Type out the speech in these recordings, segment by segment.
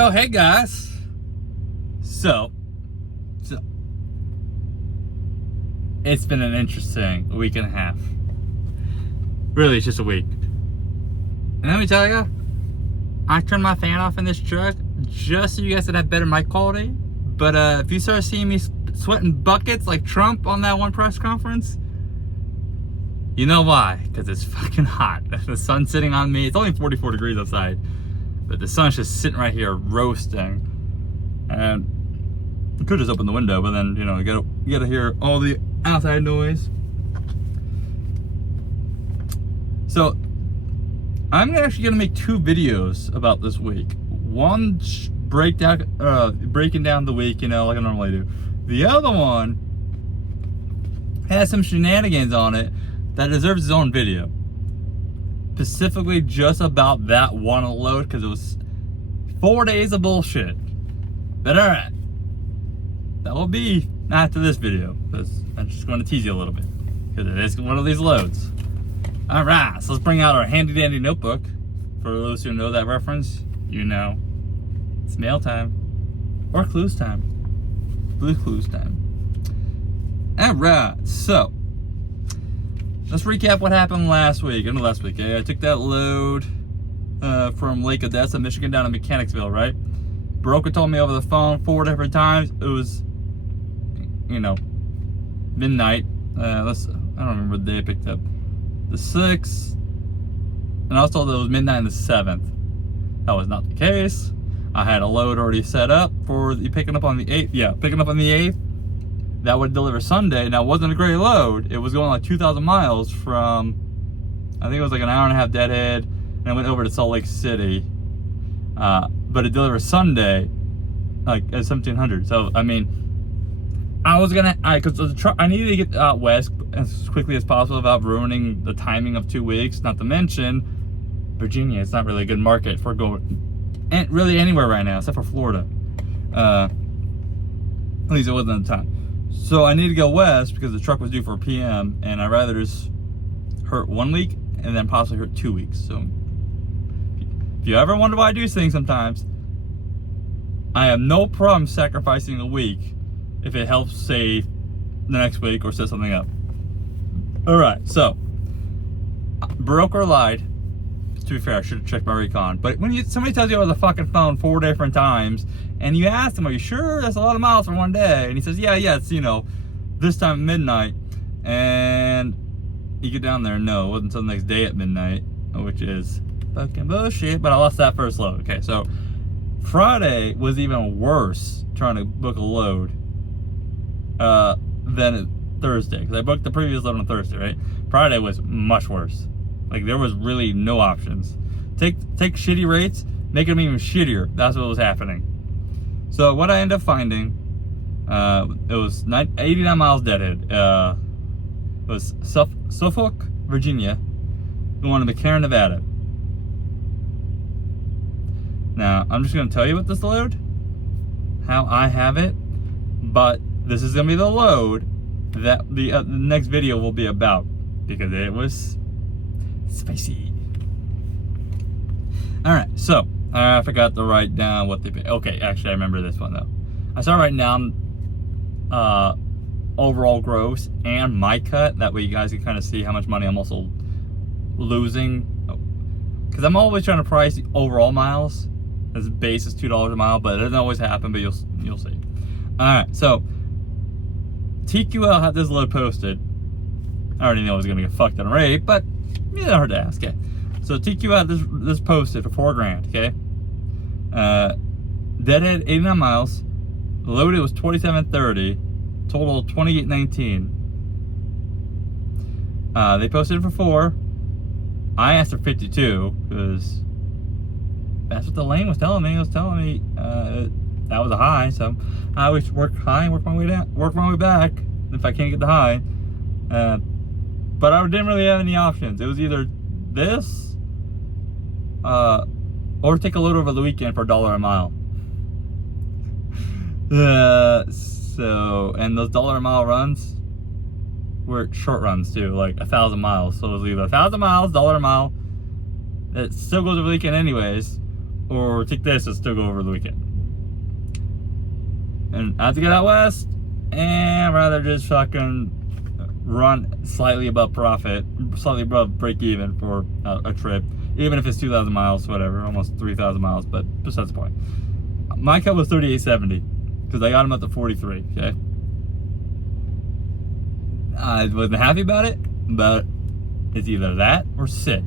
Oh, hey guys. So, it's been an interesting week and a half. Really, it's just a week. And let me tell you, I turned my fan off in this truck just so you guys could have better mic quality. But if you start seeing me sweating buckets like Trump on that one press conference, you know why? Because it's fucking hot. The sun's sitting on me. It's only 44 degrees outside, but the sun's just sitting right here roasting. And I could just open the window, but then, you know, you gotta hear all the outside noise. So I'm actually gonna make two videos about this week. One breaking down the week, you know, like I normally do. The other one has some shenanigans on it that deserves its own video. Specifically just about that one load, because it was 4 days of bullshit. But alright, that will be after this video, because I'm just going to tease you a little bit, because it is one of these loads. Alright, so let's bring out our handy dandy notebook. For those who know that reference, you know, it's mail time, or clues time. Blue clues time. Alright, so let's recap what happened last week. I took that load from Lake Odessa, Michigan down to Mechanicsville, right? Broker told me over the phone 4 different times. It was, you know, midnight. I don't remember the day I picked up. The 6th. And I was told it was midnight on the 7th. That was not the case. I had a load already set up for the picking up on the 8th. Yeah, picking up on the 8th. That would deliver Sunday. Now, it wasn't a great load. It was going like 2,000 miles from, I think it was like an hour and a half Deadhead, and I went over to Salt Lake City. But it delivered Sunday, like at 1,700. So, I mean, I was gonna, because I needed to get out west as quickly as possible without ruining the timing of 2 weeks. Not to mention, Virginia, it's not really a good market for going, and really anywhere right now, except for Florida. At least it wasn't at the time. So I need to go west because the truck was due for a PM, and I'd rather just hurt 1 week and then possibly hurt 2 weeks. So if you ever wonder why I do these things sometimes, I have no problem sacrificing a week if it helps save the next week or set something up. Alright, so broker lied. To be fair, I should have checked my recon. But when somebody tells you over the fucking phone 4 different times, and you ask them, are you sure that's a lot of miles for one day? And he says, yeah, it's, you know, this time at midnight. And you get down there, no, it wasn't until the next day at midnight, which is fucking bullshit. But I lost that first load. Okay, so Friday was even worse trying to book a load than Thursday. Because I booked the previous load on Thursday, right? Friday was much worse. Like, there was really no options. Take shitty rates, make them even shittier. That's what was happening. So what I ended up finding, it was 89 miles Deadhead. It was Suffolk, Virginia, going to McCarran, Nevada. Now, I'm just going to tell you what this load, how I have it, but this is going to be the load that the next video will be about, because it was spicy. Alright, so I forgot to write down what they paid. Okay, actually I remember this one though. I started writing down overall gross and my cut. That way you guys can kind of see how much money I'm also losing. Because I'm always trying to price the overall miles. As base is $2 a mile, but it doesn't always happen, but you'll see. Alright, so TQL had this load posted. I already know it was gonna get fucked on a rate, but you don't hurt to ask. Okay, so TQ had this posted for $4,000. Okay, Deadhead 89 miles, loaded was 2730, total 2819. They posted it for 4. I asked for 52 because that's what the lane was telling me. It was telling me that was a high, so I always work high and work my way down, work my way back if I can't get the high. But I didn't really have any options. It was either this, or take a load over the weekend for $1 a mile. So, and those $1 a mile runs were short runs too, like 1,000 miles. So it was either 1,000 miles, $1 a mile. It still goes over the weekend anyways, or take this and still go over the weekend. And I have to get out west, and I'd rather just fucking run slightly above profit, slightly above break even for a trip, even if it's 2,000 miles, whatever, almost 3,000 miles, but besides the point. My cut was 38.70 because I got him up to 43, okay? I wasn't happy about it, but it's either that or sit.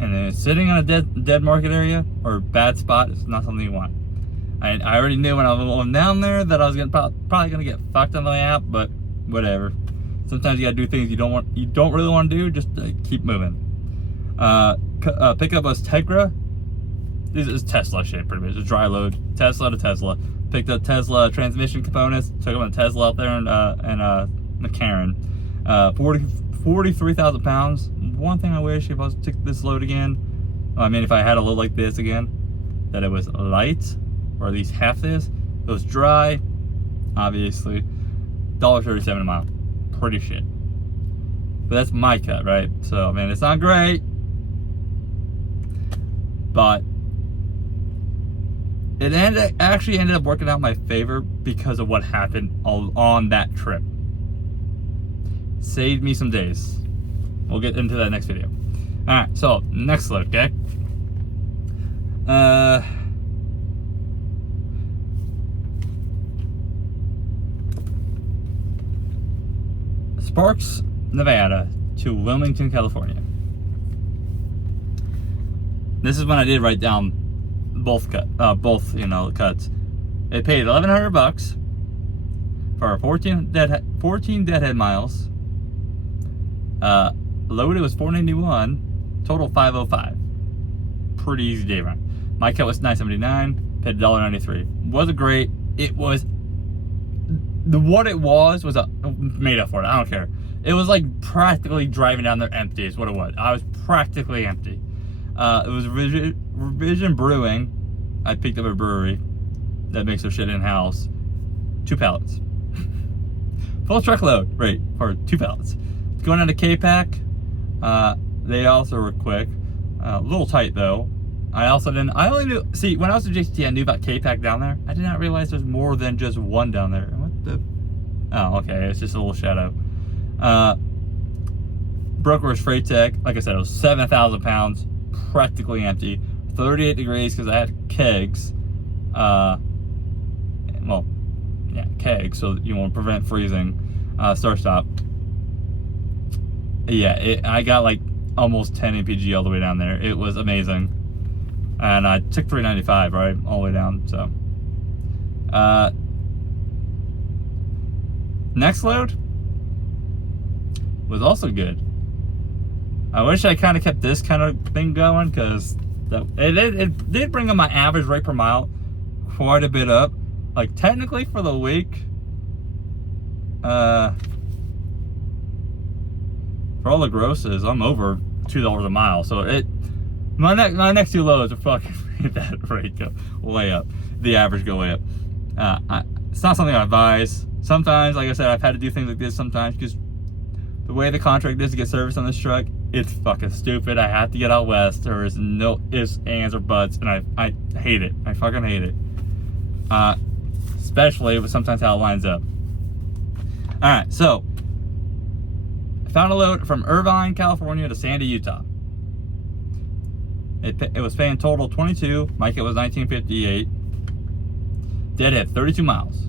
And then sitting on a dead market area or bad spot is not something you want. I already knew when I was going down there that I was probably gonna get fucked on the way out, but whatever. Sometimes you gotta do things you don't really want to do, just to keep moving. Pickup was Tegra. This is Tesla shit, pretty much. It's a dry load, Tesla to Tesla. Picked up Tesla transmission components, took them to Tesla out there in McCarran. 43,000 pounds. One thing I wish if I was to take this load again, I mean, if I had a load like this again, that it was light, or at least half this. It was dry, obviously. $1.37 a mile. Pretty shit. But that's my cut, right? So, I mean, it's not great, but it actually ended up working out in my favor because of what happened on that trip. Saved me some days. We'll get into that next video. Alright, so next load, okay? Sparks, Nevada to Wilmington, California. This is when I did write down both cuts. It paid $1,100 for 14 deadhead miles. Loaded was 491, total 505. Pretty easy day run. My cut was $9.79, paid $1.93. Wasn't great. It was what it was made up for it. I don't care. It was like practically driving down there empty is what it was. I was practically empty. It was Revision Brewing. I picked up a brewery that makes their shit in-house. 2 pallets. Full truckload, right, for 2 pallets. Going down to K-Pack, they also were quick. A little tight though. I only knew, see, when I was at JCT, I knew about K-Pack down there. I did not realize there's more than just one down there. What the? Oh, okay, it's just a little shadow. Broker's Freight Tech, like I said, it was 7,000 pounds, practically empty. 38 degrees because I had kegs. Well, yeah, kegs, so you want to prevent freezing. Start stop. Yeah, I got like almost 10 mpg all the way down there. It was amazing. And I took 395, right, all the way down, so. Next load was also good. I wish I kind of kept this kind of thing going, because it did bring up my average rate per mile quite a bit up. Like, technically for the week, for all the grosses, I'm over $2 a mile. So my next 2 loads are fucking that rate go way up. The average go way up. It's not something I advise. Sometimes, like I said, I've had to do things like this sometimes because the way the contract is to get service on this truck, it's fucking stupid. I have to get out west. There is no ifs, ands, or buts, and I hate it. I fucking hate it. Especially with sometimes how it lines up. All right, so I found a load from Irvine, California to Sandy, Utah. It was paying total 22. My kit was 1958. Deadhead 32 miles.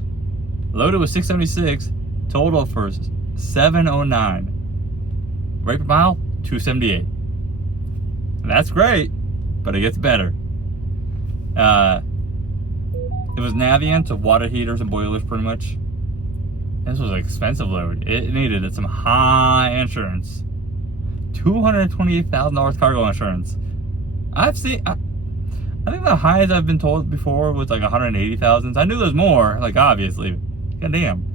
Loaded was 676. Total for 709. Rate per mile 278. That's great, but it gets better. It was Navient to water heaters and boilers, pretty much. This was an expensive load. It needed some high insurance. $228,000 cargo insurance. I think the highest I've been told before was like 180,000. I knew there's more, like obviously. God damn.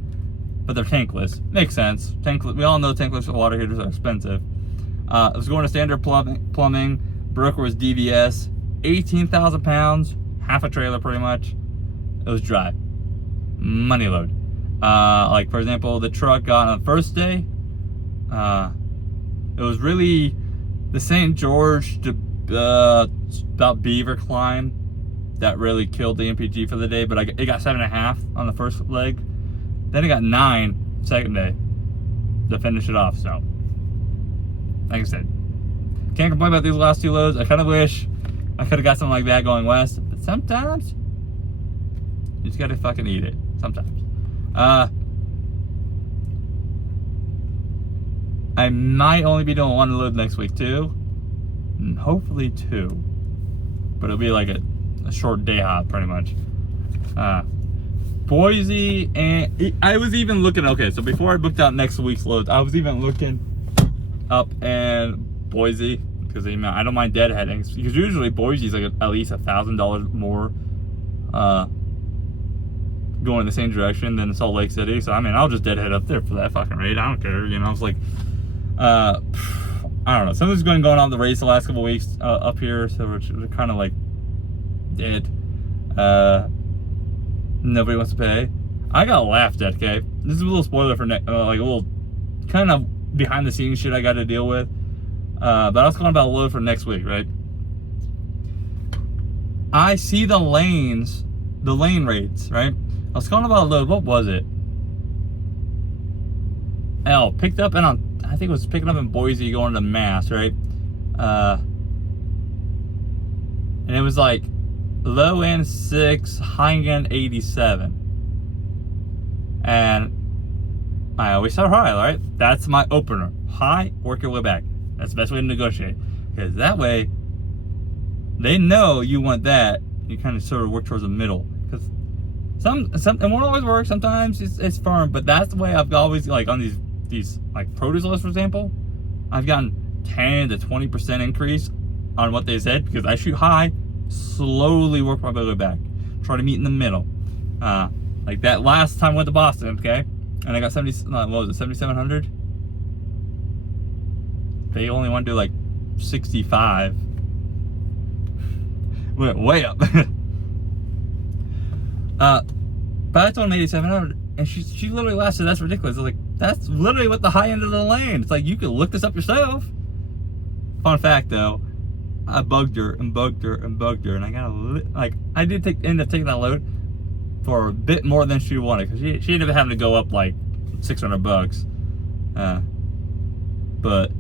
But they're tankless. Makes sense. We all know tankless water heaters are expensive. It was going to Standard Plumbing. Broker was DVS. 18,000 pounds. Half a trailer pretty much. It was dry. Money load. Like for example, the truck got on the first day. It was really the St. George to about Beaver climb. that really killed the MPG for the day, but it got 7.5 on the first leg. Then it got 9 second day to finish it off. So, like I said, can't complain about these last 2 loads. I kind of wish I could have got something like that going west, but sometimes you just gotta fucking eat it. Sometimes. I might only be doing 1 load next week too, and hopefully 2, but it'll be like a short day hop pretty much. Boise, and I was even looking, okay, so before I booked out next week's loads, I was even looking up in Boise, because I don't mind deadheading, because usually Boise is like at least $1,000 more going in the same direction than Salt Lake City. So I mean, I'll just deadhead up there for that fucking rate. I don't care, you know. It's like I don't know, something's been going on with the race the last couple of weeks up here, so we're kind of like dead. Nobody wants to pay. I got laughed at, okay? This is a little spoiler for like a little kind of behind the scenes shit I got to deal with. But I was calling about a load for next week, right? I see the lane rates, right? I was calling about a load. What was it? Oh, picked up and I think it was picking up in Boise going to Mass, right? And it was like low end 6, high end 87. And I always start high, right? That's my opener. High, work your way back. That's the best way to negotiate. Because that way, they know you want that. You kind of sort of work towards the middle. Because some it won't always work. Sometimes it's firm. But that's the way I've always, like on these like produce lists, for example, I've gotten 10 to 20% increase on what they said, because I shoot high, slowly work my way back, try to meet in the middle. Like that last time I went to Boston, okay, and I got 7,700. They only want to do like 65. Went way up. But I told him 8,700, and she literally laughed. Said, "That's ridiculous." I was like, "That's literally what the high end of the lane." It's like, you can look this up yourself. Fun fact though, I bugged her, and I got I did end up taking that load for a bit more than she wanted, because she ended up having to go up like $600. But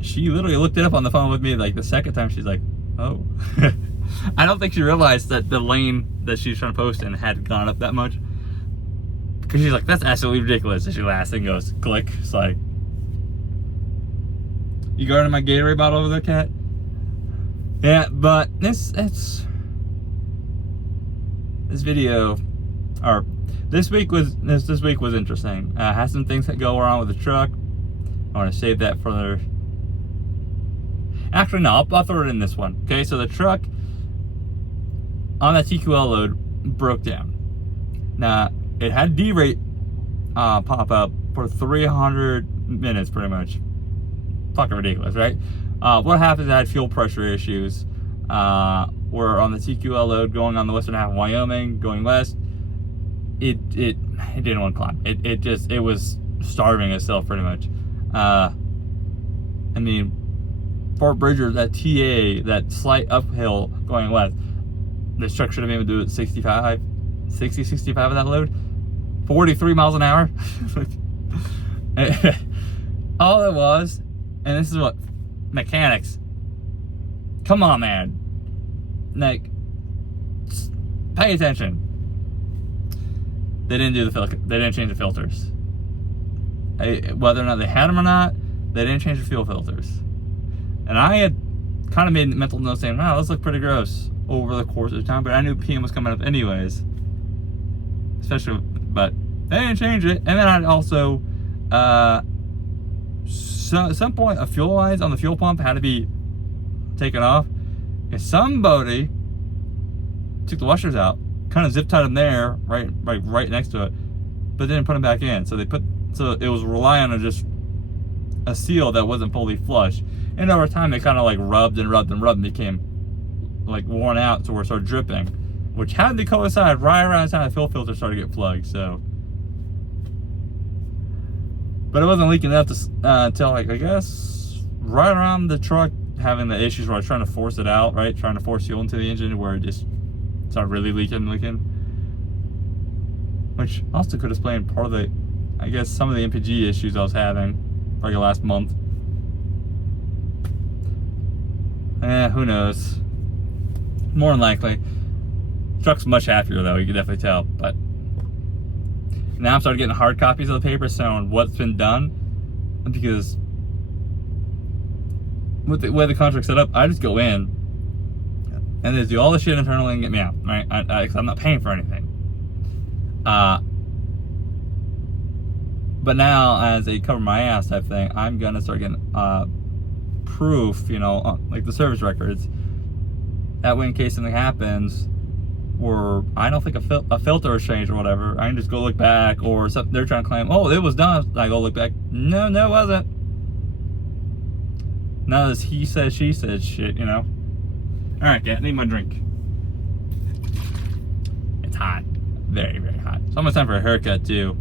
she literally looked it up on the phone with me. Like the second time, she's like, "Oh." I don't think she realized that the lane that she was trying to post in had gone up that much, because she's like, "That's absolutely ridiculous." And she laughs and goes, click. It's like, you guarding my Gatorade bottle over there, cat? Yeah, but this week was interesting. Had some things that go wrong with the truck. I want to save that for the. Actually, no, I'll throw it in this one. Okay, so the truck on that TQL load broke down. Now, it had D-rate pop up for 300 minutes, pretty much. Fucking ridiculous, right? What happened is I had fuel pressure issues. We're on the TQL load going on the western half of Wyoming, going west. It didn't want to climb. It was starving itself, pretty much. I mean, Fort Bridger, that TA, that slight uphill going west, this truck should have been able to do it 65 of that load. 43 miles an hour. All it was, and this is what mechanics, come on, man, like, pay attention. They didn't change the filters. Whether or not they had them or not, they didn't change the fuel filters. And I had kind of made a mental note saying, "Wow, this looked pretty gross," over the course of time, but I knew PM was coming up anyways. But they didn't change it. And then I'd also, at some point, a fuel lines on the fuel pump had to be taken off. And somebody took the washers out, kind of zip tied them there, right next to it, but didn't put them back in. So it was relying on just a seal that wasn't fully flush. And over time, it kind of like rubbed and became like worn out to where it started dripping, which had to coincide right around the time the fuel filter started to get plugged. So, but it wasn't leaking enough to until like, I guess right around the truck having the issues where I was trying to force it out, right, trying to force fuel into the engine, where it just started really leaking. Which also could explain part of the, I guess, some of the MPG issues I was having like the last month. Who knows? More than likely. Truck's much happier though, you can definitely tell. But now I'm starting getting hard copies of the paper showing what's been done, because with the way the contract's set up, I just go in and they do all the shit internally and get me out, right? Cause I'm not paying for anything. But now, as a cover my ass type thing, I'm gonna start getting proof, like the service records. That way, in case something happens, or I don't think a filter was changed or whatever, I can just go look back, or something they're trying to claim, oh, it was done. I go look back. No, it wasn't. None of this he said, she said shit, All right, yeah, I need my drink. It's hot. Very, very hot. It's almost time for a haircut, too.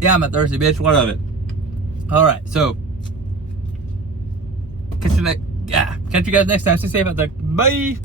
Yeah, I'm a thirsty bitch. What of it? All right, so catch you guys next time. Stay safe out there. Bye.